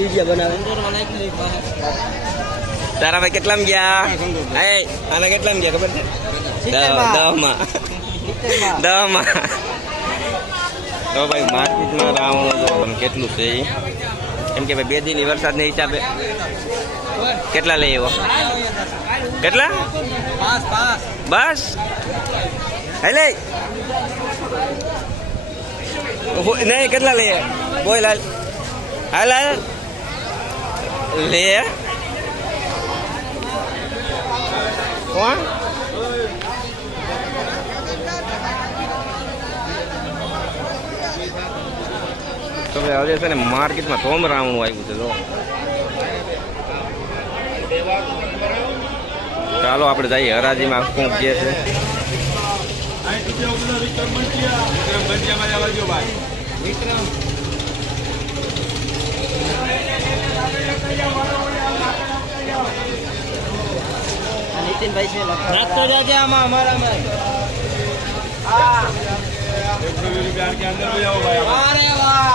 Video બનાવે. તારા ભાઈ કેટલામ ગયા? હે આના કેટલામ ગયા ખબર છે? 10માં. તો ભાઈ માર્કેટમાં રાવણો કેટલું છે કેમ કે ભાઈ 2 દિનની વરસાદના હિસાબે કેટલા લઈ આવ્યો? કેટલા? બસ હેલે નહીં કેટલા લઈએ બોલ હાલ હાલ હાલ લે કોણ તો હવે છે ને માર્કેટમાં ધોમ રાવણું આવ્યું છે જો ચાલો આપણે જઈએ હરાજીમાં કોણ કે છે નીતિનભાઈ છે નાખતો જાજે આમાં અમારામાં ₹120 के अंदर हो जाओ भाई। अरे वाह